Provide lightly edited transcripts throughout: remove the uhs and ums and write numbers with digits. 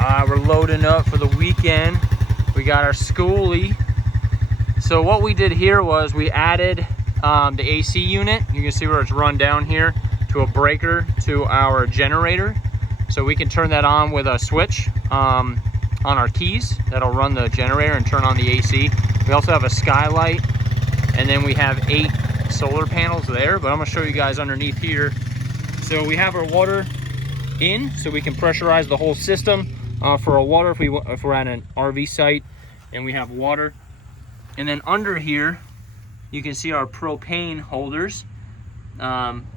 We're loading up for the weekend. We got our Schoolie. So what we did here was we added the AC unit. You can see where it's run down here to a breaker to our generator. So we can turn that on with a switch on our keys. That'll run the generator and turn on the AC. We also have a skylight, and then we have 8 solar panels there, but I'm gonna show you guys underneath here. So we have our water in, so we can pressurize the whole system for our water if we're at an RV site and we have water. And then under here, you can see our propane holders.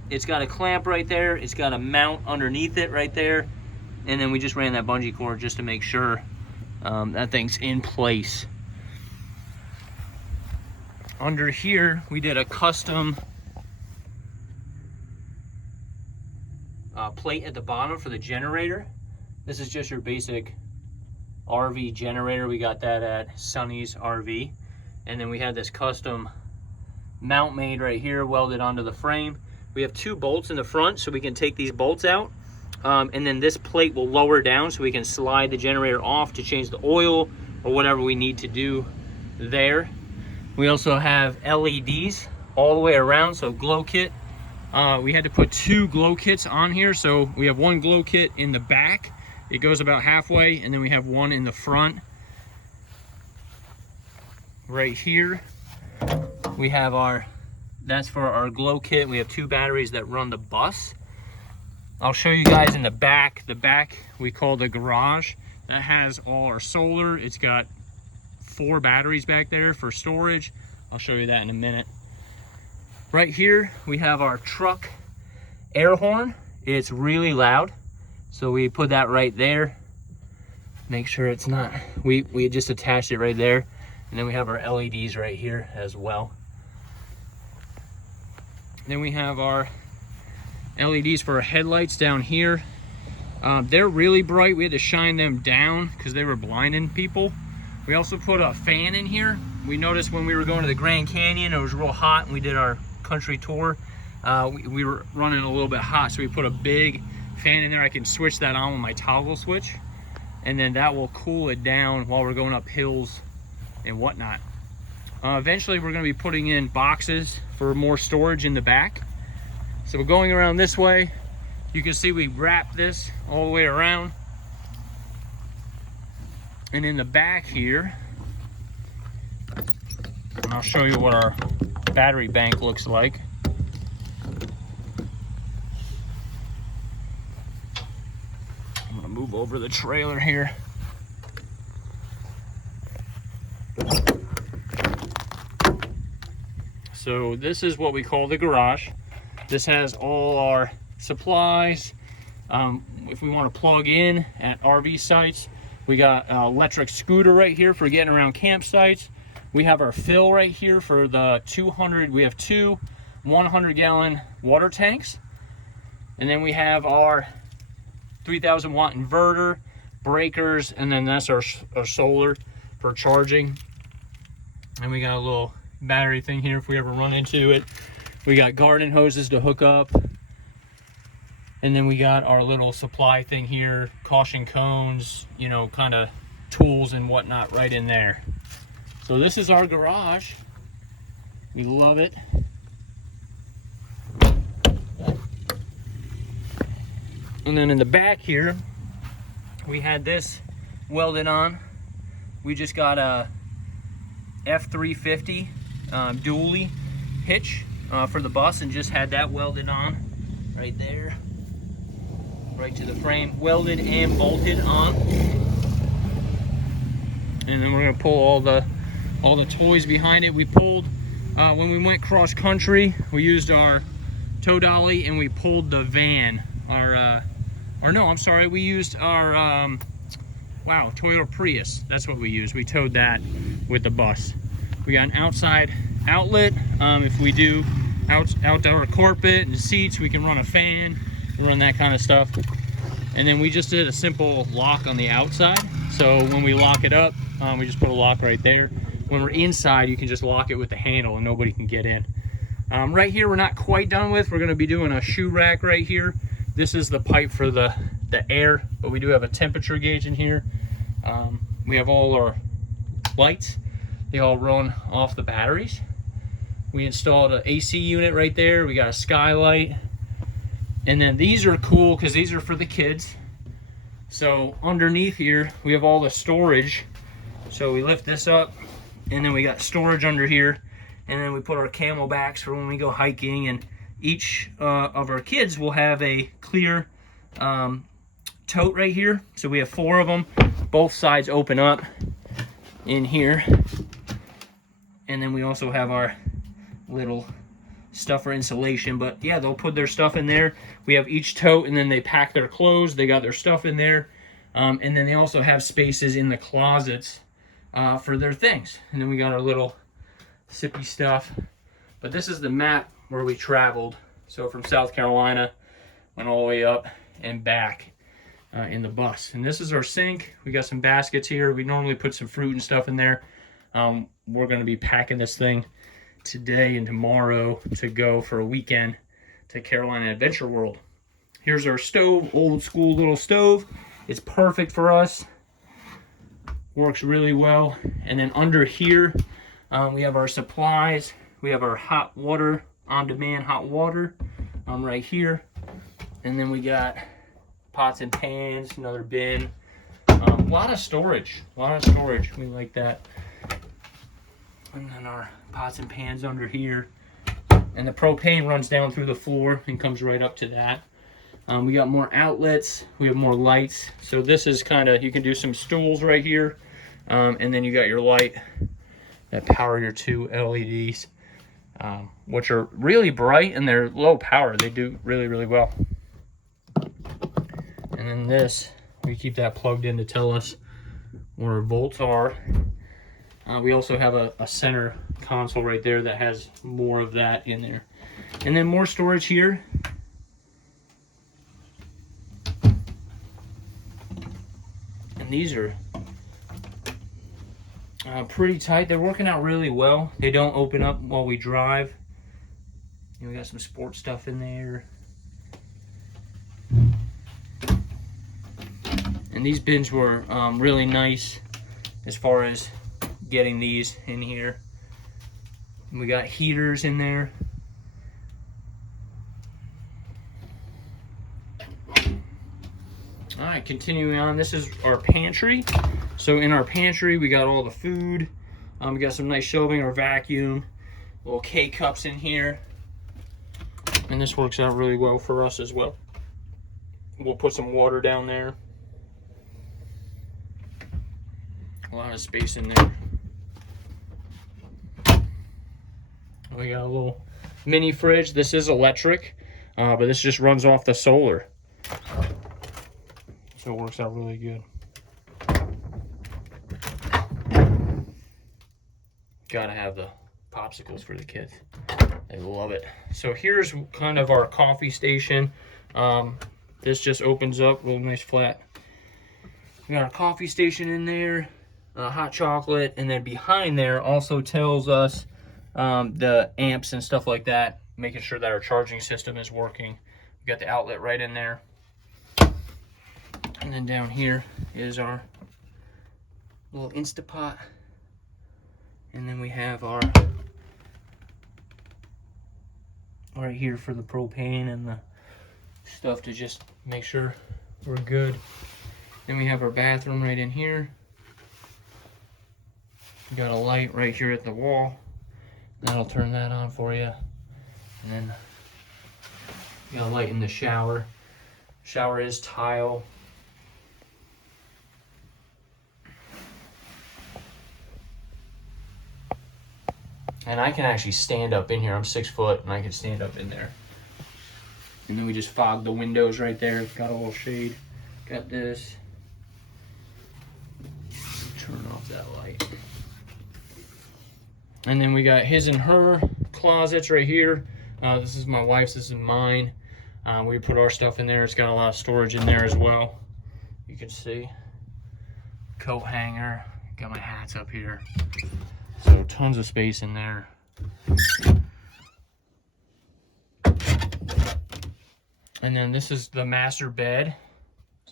It's got a clamp right there. It's got a mount underneath it right there. And then we just ran that bungee cord just to make sure that thing's in place. Under here, we did a custom plate at the bottom for the generator. This is just your basic RV generator. We got that at Sonny's RV. And then we had this custom mount made right here, welded onto the frame. We have 2 bolts in the front, so we can take these bolts out. And then this plate will lower down so we can slide the generator off to change the oil or whatever we need to do there. We also have LEDs all the way around, so glow kit. We had to put 2 glow kits on here. So we have 1 glow kit in the back. It goes about halfway, and then we have 1 in the front. Right here, we have that's for our glow kit. We have 2 batteries that run the bus. I'll show you guys in the back. The back we call the garage. That has all our solar. It's got 4 batteries back there for storage. I'll show you that in a minute. Right here, we have our truck air horn. It's really loud, so we put that right there. Make sure it's not, we just attached it right there. And then we have our LEDs right here as well. Then we have our LEDs for our headlights down here. They're really bright. We had to shine them down because they were blinding people. We also put a fan in here. We noticed when we were going to the Grand Canyon, it was real hot, and we did our country tour. We were running a little bit hot, so we put a big fan in there. I can switch that on with my toggle switch, and then that will cool it down while we're going up hills and whatnot. Eventually, we're going to be putting in boxes for more storage in the back. So we're going around this way. You can see we wrap this all the way around. And in the back here, and I'll show you what our battery bank looks like. I'm gonna move over the trailer here. So this is what we call the garage. This has all our supplies. If we want to plug in at RV sites, we got an electric scooter right here for getting around campsites. We have our fill right here for the 200. We have 2 100-gallon water tanks. And then we have our 3,000 watt inverter, breakers, and then that's our solar for charging. And we got a little battery thing here if we ever run into it. We got garden hoses to hook up. And then we got our little supply thing here, caution cones, you know, kind of tools and whatnot right in there. So this is our garage. We love it. And then in the back here, we had this welded on. We just got a F350 dually hitch for the bus and just had that welded on right there, right to the frame, welded and bolted on. And then we're gonna pull all the toys behind it. We pulled when we went cross country, we used our tow dolly and we pulled the van. We used our Toyota Prius. That's what we used. We towed that with the bus. We got an outside outlet. If we do outdoor carpet and seats, we can run a fan and run that kind of stuff. And then we just did a simple lock on the outside. So when we lock it up, we just put a lock right there. When we're inside, you can just lock it with the handle and nobody can get in. Right here, we're not quite done with. We're gonna be doing a shoe rack right here. This is the pipe for the the air, but we do have a temperature gauge in here. We have all our lights. They all run off the batteries. We installed an AC unit right there. We got a skylight. And then these are cool because these are for the kids. So underneath here, we have all the storage. So we lift this up, and then we got storage under here. And then we put our camelbacks for when we go hiking. And each of our kids will have a clear tote right here. So we have 4 of them. Both sides open up in here. And then we also have our little stuff for insulation. But yeah, they'll put their stuff in there. We have each tote, and then they pack their clothes. They got their stuff in there. And then they also have spaces in the closets for their things. And then we got our little sippy stuff. But this is the map where we traveled. So from South Carolina, went all the way up and back in the bus. And this is our sink. We got some baskets here. We normally put some fruit and stuff in there. We're going to be packing this thing today and tomorrow to go for a weekend to Carolina Adventure World. Here's our stove, old school little stove. It's perfect for us. Works really well. And then under here, we have our supplies. We have our hot water, on-demand hot water right here. And then we got pots and pans, another bin. A lot of storage, We like that. And then our pots and pans under here. And the propane runs down through the floor and comes right up to that. We got more outlets. We have more lights. So this is kind of, you can do some stools right here. And then you got your light that power your 2 LEDs, which are really bright and they're low power. They do really, really well. And then this, we keep that plugged in to tell us where our volts are. We also have a center console right there that has more of that in there. And then more storage here. And these are pretty tight. They're working out really well. They don't open up while we drive. And we got some sports stuff in there. And these bins were really nice as far as getting these in here. And we got heaters in there. All right, continuing on, this is our pantry. So in our pantry, we got all the food. We got some nice shelving, our vacuum, little K-cups in here. And this works out really well for us as well. We'll put some water down there. A lot of space in there. We got a little mini fridge. This is electric, but this just runs off the solar. So it works out really good. Gotta have the popsicles for the kids. They love it. So here's kind of our coffee station. This just opens up, really nice flat. We got our coffee station in there, hot chocolate, and then behind there also tells us the amps and stuff like that, making sure that our charging system is working. We got the outlet right in there. And then down here is our little Instapot. And then we have our right here for the propane and the stuff to just make sure we're good. Then we have our bathroom right in here. We got a light right here at the wall. That'll turn that on for you. And then we got a light in the shower. Shower is tile. And I can actually stand up in here. I'm 6 foot and I can stand up in there. And then we just fog the windows right there. Got a little shade. Got this. Turn off that light. And then we got his and her closets right here. This is my wife's, this is mine. We put our stuff in there. It's got a lot of storage in there as well. You can see. Coat hanger. Got my hats up here. So tons of space in there. And then this is the master bed.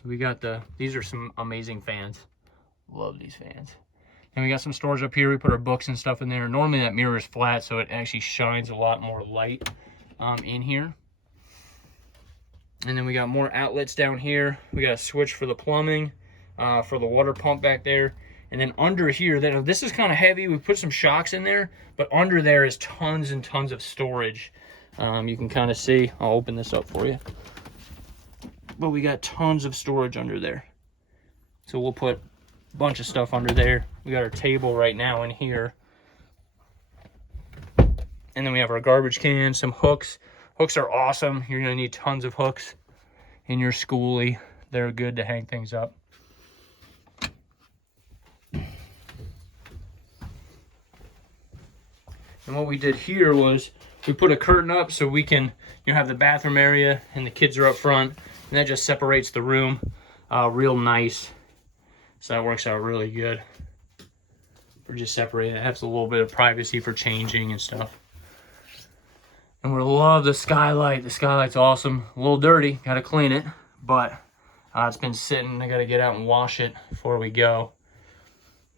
So we got these are some amazing fans. Love these fans. And we got some storage up here. We put our books and stuff in there. Normally that mirror is flat, so it actually shines a lot more light in here. And then we got more outlets down here. We got a switch for the plumbing, for the water pump back there. And then under here, this is kind of heavy. We put some shocks in there, but under there is tons and tons of storage. You can kind of see. I'll open this up for you. But we got tons of storage under there. So we'll put a bunch of stuff under there. We got our table right now in here. And then we have our garbage can, some hooks. Hooks are awesome. You're gonna need tons of hooks in your schoolie. They're good to hang things up. And what we did here was we put a curtain up so we can have the bathroom area and the kids are up front, and that just separates the room real nice. So that works out really good. We're just separating. It has a little bit of privacy for changing and stuff. And we love the skylight. The skylight's awesome. A little dirty, gotta clean it, but it's been sitting. I gotta get out and wash it before we go.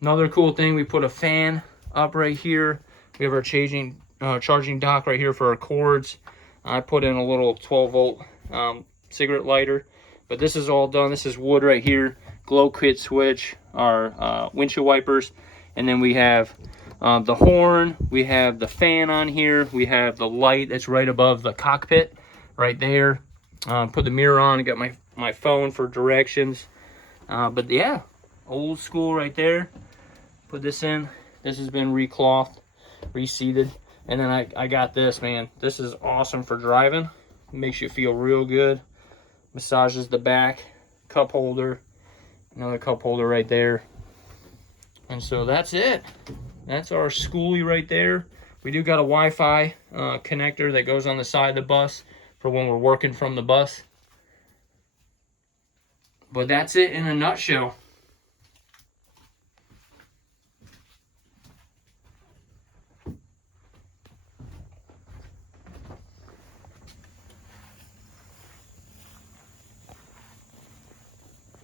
Another cool thing, we put a fan up right here. We have our charging dock right here for our cords. I put in a little 12-volt cigarette lighter, but this is all done. This is wood right here. Glow kit switch, our windshield wipers, and then we have the horn, we have the fan on here, we have the light that's right above the cockpit right there. Put the mirror on, I got my phone for directions. But yeah, old school right there. Put this in. This has been reclothed, reseated. And then I got this, man. This is awesome for driving. It makes you feel real good. Massages the back. Cup holder. Another cup holder right there. And so that's it. That's our schoolie right there. We do got a Wi-Fi connector that goes on the side of the bus for when we're working from the bus. But that's it in a nutshell.